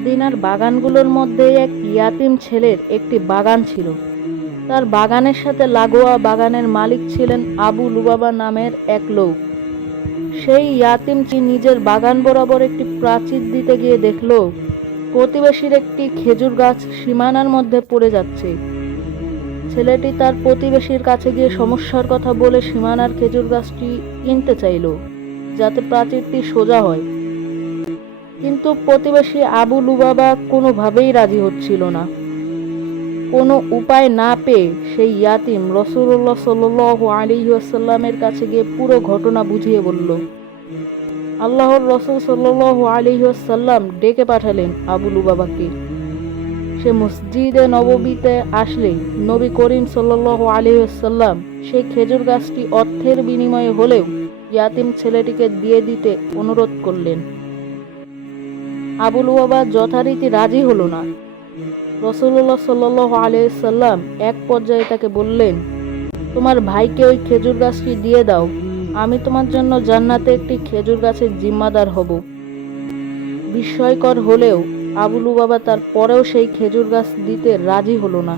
মদিনার বাগানগুলোর মধ্যে এক ইয়াতিম ছেলের একটি বাগান ছিল। তার বাগানের সাথে লাগোয়া বাগানের মালিক ছিলেন আবু লুবাবা নামের এক লোক। সেই ইয়াতিমটি নিজের বাগান বরাবর একটি প্রাচীর দিতে গিয়ে দেখল প্রতিবেশীর একটি খেজুর গাছ সীমানার মধ্যে পড়ে যাচ্ছে। ছেলেটি তার প্রতিবেশীর কাছে গিয়ে সমস্যার কথা বলে সীমানার খেজুর গাছটি কিনতে চাইল, যাতে প্রাচীরটি সোজা হয়। কিন্তু প্রতিবেশী আবু লুবাবা কোনোভাবেই রাজি হচ্ছিল না। কোনো উপায় না পেয়ে সেই ইয়াতিম রাসূলুল্লাহ সাল্লাল্লাহু আলাইহি ওয়াসাল্লামের কাছে গিয়ে পুরো ঘটনা বুঝিয়ে বলল। আল্লাহর রাসূল সাল্লাল্লাহু আলাইহি ওয়াসাল্লাম ডেকে পাঠালেন আবু লুবাবাকে। সে মসজিদে নববীতে আসলে নবী করিম সাল্লাল্লাহু আলাইহি ওয়াসাল্লাম সেই খেজুর গাছটি অর্থের বিনিময়ে হলেও ইয়াতিম ছেলেটিকে দিয়ে দিতে অনুরোধ করলেন। আবু লুবাবা যথারীতি রাজি হলো না। রাসূলুল্লাহ সাল্লাল্লাহু আলাইহি ওয়াসাল্লাম এক পর্যায়ে তাকে বললেন, তোমার ভাইকে ওই খেজুর গাছটি দিয়ে দাও, আমি তোমার জন্য জান্নাতে একটি খেজুর গাছের জিম্মাদার হব। বিস্ময়কর হলেও আবু লুবাবা তার পরেও সেই খেজুর গাছ দিতে রাজি হলো না।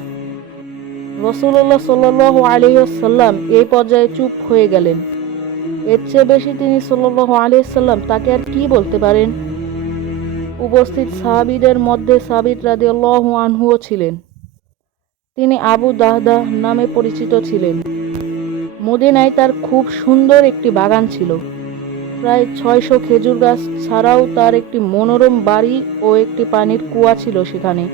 রাসূলুল্লাহ সাল্লাল্লাহু আলাইহি ওয়াসাল্লাম এই পর্যায়ে চুপ হয়ে গেলেন। এর চেয়ে বেশি তিনি সাল্লাল্লাহু আলাইহি ওয়াসাল্লাম তাকে আর কি বলতে পারেন। উপস্থিত সাহাবীদের মধ্যে সাবিত রাদিয়াল্লাহু আনহুও ছিলেন। তিনি আবু দাহদাহ নামে পরিচিত ছিলেন। মদিনায় তার খুব সুন্দর একটি বাগান ছিল। প্রায় 600 খেজুর গাছ ছাড়াও তার একটি মনোরম বাড়ি ও একটি পানির কুয়া ছিল সেখানে।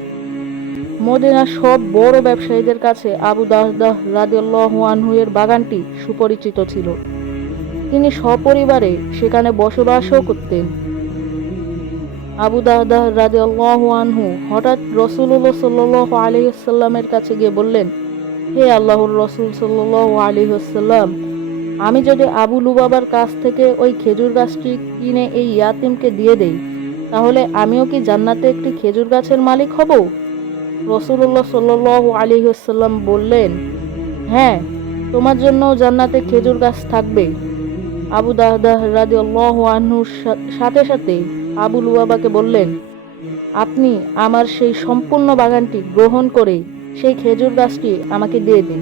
মদিনার সব বড় ব্যবসায়ীদের কাছে আবু দাহদাহ রাদিয়াল্লাহু আনহু এর বাগানটি সুপরিচিত ছিল। তিনি সপরিবারে সেখানে বসবাসও করতেন। আবু দাহদাহ রাদিয়াল্লাহু আনহু হঠাৎ রাসূলুল্লাহ সাল্লাল্লাহু আলাইহি ওয়াসাল্লামের কাছে গিয়ে বললেন, হে আল্লাহর রাসূল সাল্লাল্লাহু আলাইহি ওয়াসাল্লাম, আমি যদি আবু লুবাবার কাছ থেকে ওই খেজুর গাছটি কিনে এই ইয়াতিমকে দিয়ে দেই, তাহলে আমিও কি জান্নাতে একটি খেজুর গাছের মালিক হব? রাসূলুল্লাহ সাল্লাল্লাহু আলাইহি ওয়াসাল্লাম বললেন, হ্যাঁ, তোমার জন্যও জান্নাতে খেজুর গাছ থাকবে। আবু দাহদাহ রাদিয়াল্লাহু আনহুর সাথে সাথে আবু লুবাবাকে বললেন, আপনি আমার সেই সম্পূর্ণ বাগানটি গ্রহণ করে সেই খেজুর গাছটি আমাকে দিয়ে দিন।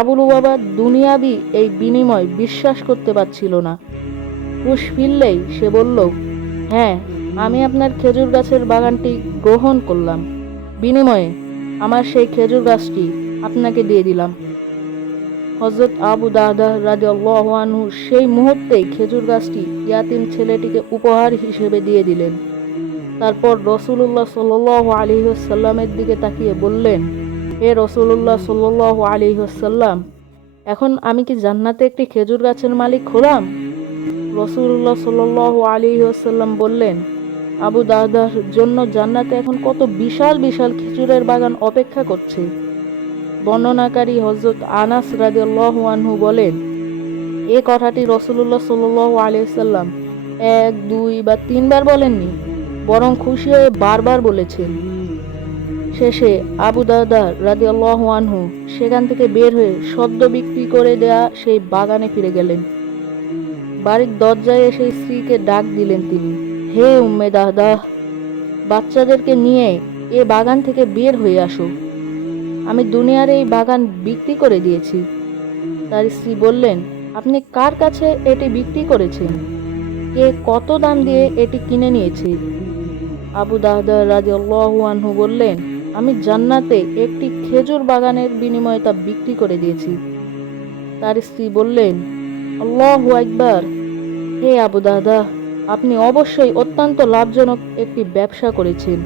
আবু লুবাবা দুনিয়াবি এই বিনিময় বিশ্বাস করতে পারছিল না। হুঁশ ফিরলেই সে বলল, হ্যাঁ, আমি আপনার খেজুর গাছের বাগানটি গ্রহণ করলাম, বিনিময়ে আমার সেই খেজুর গাছটি আপনাকে দিয়ে দিলাম। হযরত আবু দাহদাহ রাদিয়াল্লাহু আনহু সেই মুহূর্তেই খেজুর গাছটি ইয়াতিম ছেলেটিকে উপহার হিসেবে দিয়ে দিলেন। তারপর রাসূলুল্লাহ সাল্লাল্লাহু আলাইহি ওয়াসাল্লামের দিকে তাকিয়ে বললেন, হে রাসূলুল্লাহ সাল্লাল্লাহু আলাইহি ওয়াসাল্লাম, এখন আমি কি জান্নাতে একটি খেজুর গাছের মালিক হলাম? রাসূলুল্লাহ সাল্লাল্লাহু আলাইহি ওয়াসাল্লাম বললেন, আবু দাহদাহর জন্য জান্নাতে এখন কত বিশাল বিশাল খেজুরের বাগান অপেক্ষা করছে। বর্ণনাকারী হযরত আনাস রাদিয়াল্লাহু আনহু বলেন, এই কথাটি রাসূলুল্লাহ সাল্লাল্লাহু আলাইহি ওয়াসাল্লাম 1, 2 বা 3 বার বলেননি, বরং খুশি হয়ে বারবার বলেছেন। শেষে আবু দাহদাহ রাদিয়াল্লাহু আনহু সেখান থেকে বের হয়ে সদ্য বিক্রি করে দেয়া সেই বাগানে ফিরে গেলেন। বাড়ির দরজায় এসে স্ত্রীকে ডাক দিলেন তিনি, হে উম্মে দাহদাহ, বাচ্চাদেরকে নিয়ে এ বাগান থেকে বের হয়ে আসো, আমি দুনিয়ার এই বাগান বিক্রি করে দিয়েছি। তার স্ত্রী বললেন, আপনি কার কাছে এটি বিক্রি করেছেন? কে কত দাম দিয়ে এটি কিনে নিয়েছে? আবু দাহদাহ রাদিয়াল্লাহু আনহু বললেন, আমি জান্নাতে একটি খেজুর বাগানের বিনিময়ে তা বিক্রি করে দিয়েছি। তার স্ত্রী বললেন, আল্লাহু আকবার, হে আবু দাহদাহ, আপনি অবশ্যই অত্যন্ত লাভজনক একটি ব্যবসা করেছেন।